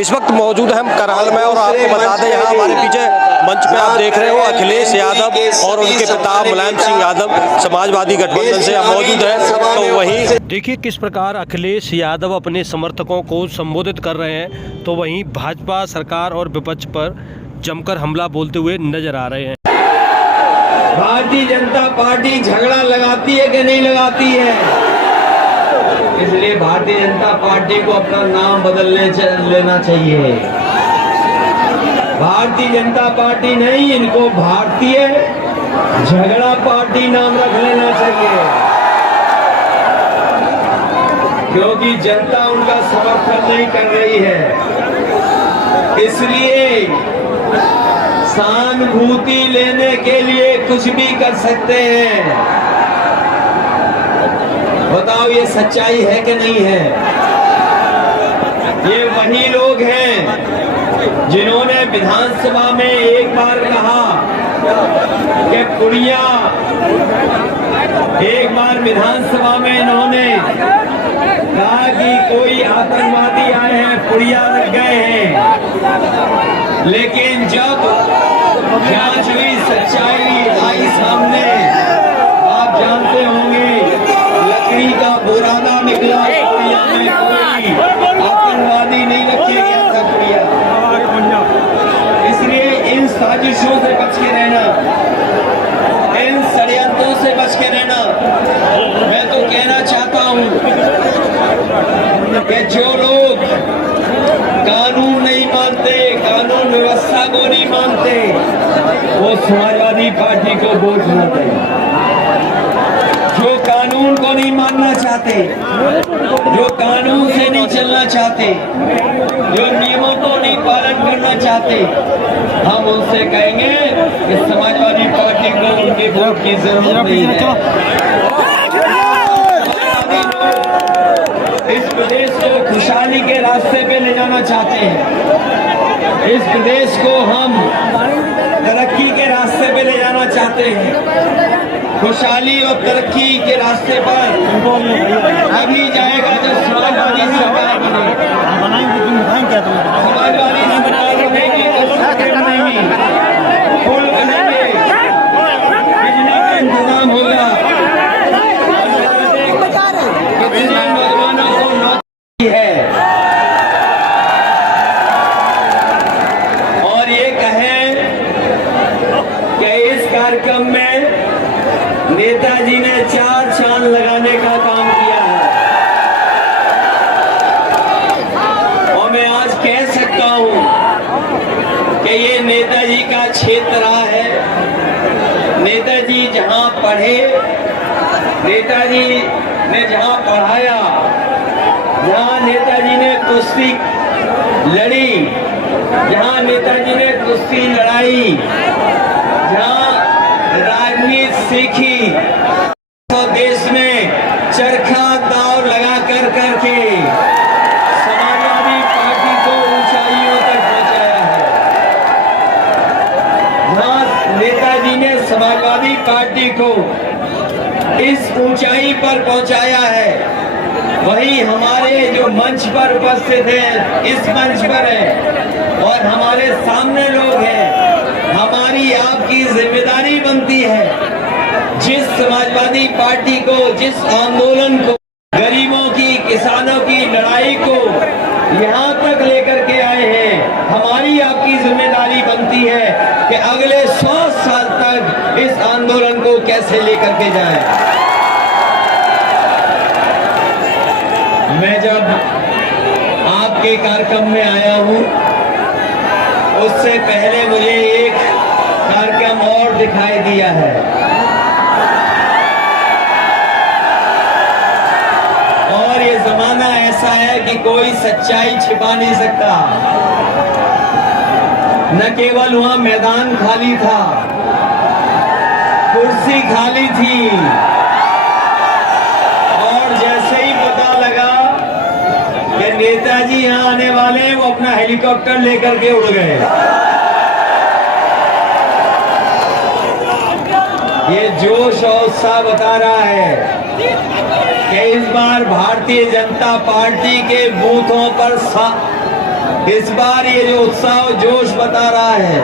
इस वक्त मौजूद है हम कराल में और आपको बता दें यहाँ हमारे पीछे मंच पे आप देख रहे हो अखिलेश यादव और उनके पिता मुलायम सिंह यादव समाजवादी गठबंधन से मौजूद है। तो वहीं देखिए किस प्रकार अखिलेश यादव अपने समर्थकों को संबोधित कर रहे हैं, तो वहीं भाजपा सरकार और विपक्ष पर जमकर हमला बोलते हुए नजर आ रहे हैं। भारतीय जनता पार्टी झगड़ा लगाती है कि नहीं लगाती है? इसलिए भारतीय जनता पार्टी को अपना नाम लेना चाहिए। भारतीय जनता पार्टी नहीं, इनको भारतीय झगड़ा पार्टी नाम रख लेना चाहिए, क्योंकि जनता उनका समर्थन नहीं कर रही है। इसलिए सहानुभूति लेने के लिए कुछ भी कर सकते हैं। बताओ ये सच्चाई है कि नहीं है? ये वही लोग हैं जिन्होंने विधानसभा में एक बार कहा कि पुड़िया, एक बार विधानसभा में इन्होंने कहा कि कोई आतंकवादी आए हैं, पुड़िया लग गए हैं। लेकिन जब जांच हुई, सच्चाई आई सामने, आप जानते होंगे लकड़ी का बुरादा निकला, पुड़िया में कोई आतंकवादी नहीं रखे गया था पुड़िया। इसलिए इन साजिशों से बच के रहना, इन षड्यंत्रों से बच के रहना। मैं तो कहना चाहता हूं कि जो लोग कानून नहीं मानते, कानून व्यवस्था को नहीं मानते, वो समाजवादी पार्टी को वोट न दें। जो कानून को नहीं मानना चाहते, जो कानून से नहीं चलना चाहते, जो नियमों को नहीं पालन करना चाहते, हम उनसे कहेंगे कि समाजवादी पार्टी को उनके वोट की जरूरत नहीं है। इस प्रदेश को खुशहाली के रास्ते पे ले जाना चाहते हैं। इस प्रदेश को हम तरक्की के रास्ते पे ले जाना चाहते हैं। खुशहाली और तरक्की के रास्ते पर अभी जाएगा जब समाजवादी सरकार बनेगी। समाजवादी सरकार बनेगी तो सड़कें बनेगी, पुल बनेंगे, बिजली का इंतजाम होगा, कितने नौजवानों को नौकरी है। और ये कहें कि इस कार्यक्रम में नेताजी ने 4 चांद लगाने का काम किया है। और मैं आज कह सकता हूं कि ये नेताजी का क्षेत्र रहा है। नेताजी जहां पढ़े, नेताजी ने जहां पढ़ाया, जहां नेताजी ने कुश्ती लड़ी, जहां नेताजी ने कुश्ती लड़ाई, जहां राजनीति सीखी, तो देश में चरखा दाव लगा कर करके समाजवादी पार्टी को ऊंचाइयों तक पहुंचाया है। जहां नेताजी ने समाजवादी पार्टी को इस ऊंचाई पर पहुंचाया है, वही हमारे जो मंच पर उपस्थित हैं, इस मंच पर है और हमारे सामने लोग हैं, हमारी आपकी जिम्मेदारी बनती है जिस समाजवादी पार्टी को, जिस आंदोलन को, गरीबों की, किसानों की लड़ाई को यहाँ तक लेकर के आए हैं, हमारी आपकी जिम्मेदारी बनती है कि अगले 100 साल तक इस आंदोलन को कैसे लेकर के जाएं। मैं जब आपके कार्यक्रम में आया हूं, उससे पहले मुझे एक कार्यक्रम और दिखाई दिया है। और ये जमाना ऐसा है कि कोई सच्चाई छिपा नहीं सकता। न केवल वहां मैदान खाली था, कुर्सी खाली थी, और जैसे ही पता लगा कि नेताजी यहां आने वाले हैं, वो अपना हेलीकॉप्टर लेकर के उड़ गए। ये जोश और उत्साह बता रहा है कि इस बार भारतीय जनता पार्टी के बूथों पर इस बार ये जो उत्साह और जोश बता रहा है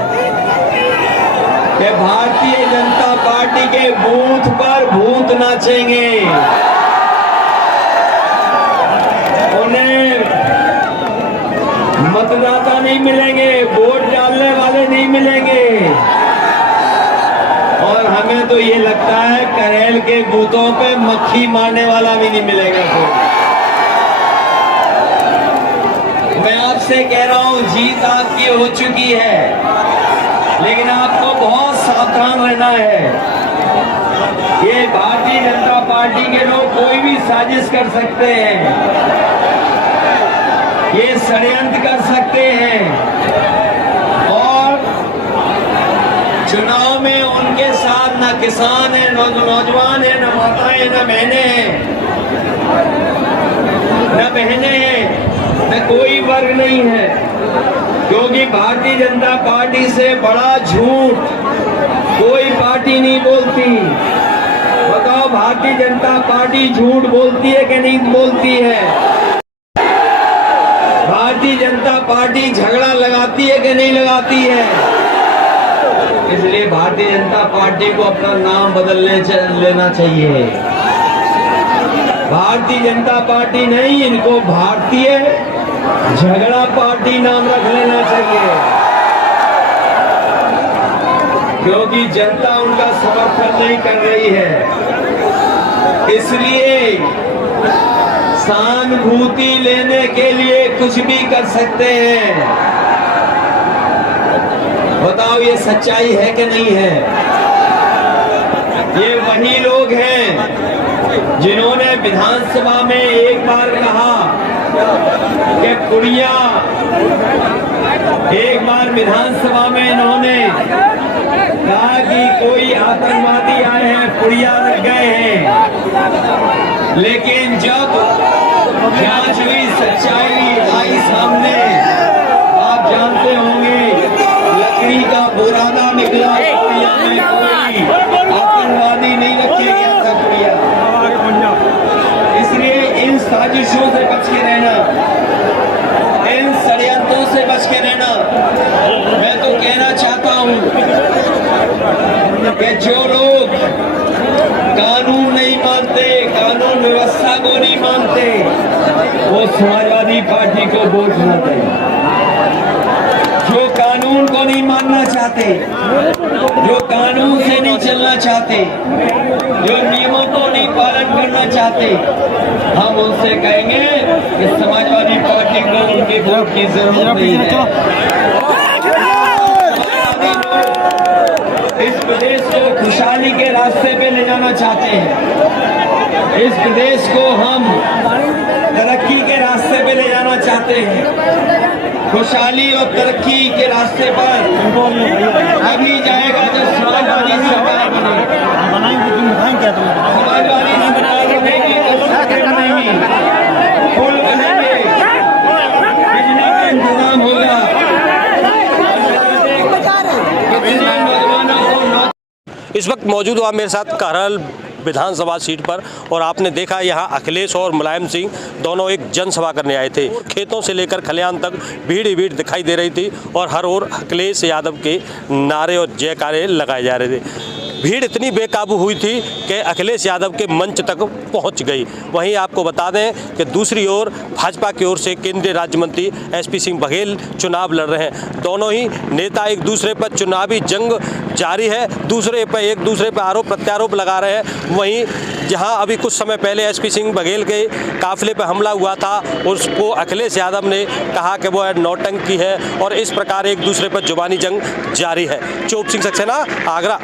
कि भारतीय जनता पार्टी के बूथ पर भूत नाचेंगे, उन्हें मतदाता नहीं मिलेंगे, वोट डालने वाले नहीं मिलेंगे। और हमें तो ये लगता है करेल के बूथों पे मक्खी मारने वाला भी नहीं मिलेगा कोई। मैं आपसे कह रहा हूं, जीत आपकी हो चुकी है, लेकिन आपको बहुत सावधान रहना है। ये भारतीय जनता पार्टी के लोग कोई भी साजिश कर सकते हैं, ये षड्यंत्र कर सकते हैं, और चुनाव में उनके साथ न किसान है, न नौजवान है, न माताएं, न बहनें हैं, न बहनें हैं, न कोई वर्ग नहीं है, क्योंकि भारतीय जनता पार्टी से बड़ा झूठ कोई पार्टी नहीं बोलती। बताओ, भारतीय जनता पार्टी झूठ बोलती है कि नहीं बोलती है? भारतीय जनता पार्टी झगड़ा लगाती है कि नहीं लगाती है? इसलिए भारतीय जनता पार्टी को अपना नाम लेना चाहिए। भारतीय जनता पार्टी नहीं, इनको भारतीय झगड़ा पार्टी नाम रख लेना चाहिए, क्योंकि जनता उनका समर्थन नहीं कर रही है। इसलिए सहानुभूति लेने के लिए कुछ भी कर सकते हैं। बताओ, ये सच्चाई है कि नहीं है? ये वही लोग हैं जिन्होंने विधानसभा में एक बार कहा कि पुड़िया, एक बार विधानसभा में इन्होंने कहा कि कोई आतंकवादी आए हैं, पुड़िया लग गए हैं, लेकिन जब जांच हुई, सच्चाई आई सामने, आप जानते होंगे, लकड़ी का बुरादा निकला, पुड़िया में कोई आतंकवादी नहीं रखे गया था पुड़िया। इसलिए इन साजिशों से बच के रहना, इन षड्यंत्रों से बच के रहना। मैं तो कहना चाहता हूं कि जो लोग कानून नहीं मानते, कानून व्यवस्था को नहीं मानते, वो समाजवादी पार्टी को वोट न दें। जो कानून को नहीं मानना चाहते, जो कानून से नहीं चलना चाहते, जो नियमों को नहीं पालन करना चाहते, हम उनसे कहेंगे कि समाजवादी पार्टी को उनके वोट की जरूरत नहीं है। इस प्रदेश को खुशहाली के रास्ते पे ले जाना चाहते हैं, इस प्रदेश को हम तरक्की के रास्ते पे ले जाना चाहते हैं। खुशहाली और तरक्की के रास्ते पर अभी जाएगा जब समाजवादी सरकार बनेगी। समाजवादी सरकार बनेगी तो सड़कें बनेंगी, पुल बनेंगे, बिजली का इंतजाम होगा। इस वक्त मौजूद हुआ मेरे साथ करहल विधानसभा सीट पर, और आपने देखा यहाँ अखिलेश और मुलायम सिंह दोनों एक जनसभा करने आए थे। खेतों से लेकर खलिहान तक भीड़ ही भीड़ दिखाई दे रही थी, और हर ओर अखिलेश यादव के नारे और जयकारे लगाए जा रहे थे। भीड़ इतनी बेकाबू हुई थी कि अखिलेश यादव के मंच तक पहुंच गई। वहीं आपको बता दें कि दूसरी ओर भाजपा की ओर से केंद्रीय राज्य मंत्री एसपी सिंह बघेल चुनाव लड़ रहे हैं। दोनों ही नेता एक दूसरे पर चुनावी जंग जारी है, एक दूसरे पर आरोप प्रत्यारोप लगा रहे हैं। वहीं जहां अभी कुछ समय पहले एसपी सिंह बघेल के काफिले पर हमला हुआ था, उसको अखिलेश यादव ने कहा कि वो नौटंकी है, और इस प्रकार एक दूसरे पर जुबानी जंग जारी है। चोप सिंह सक्सेना, आगरा।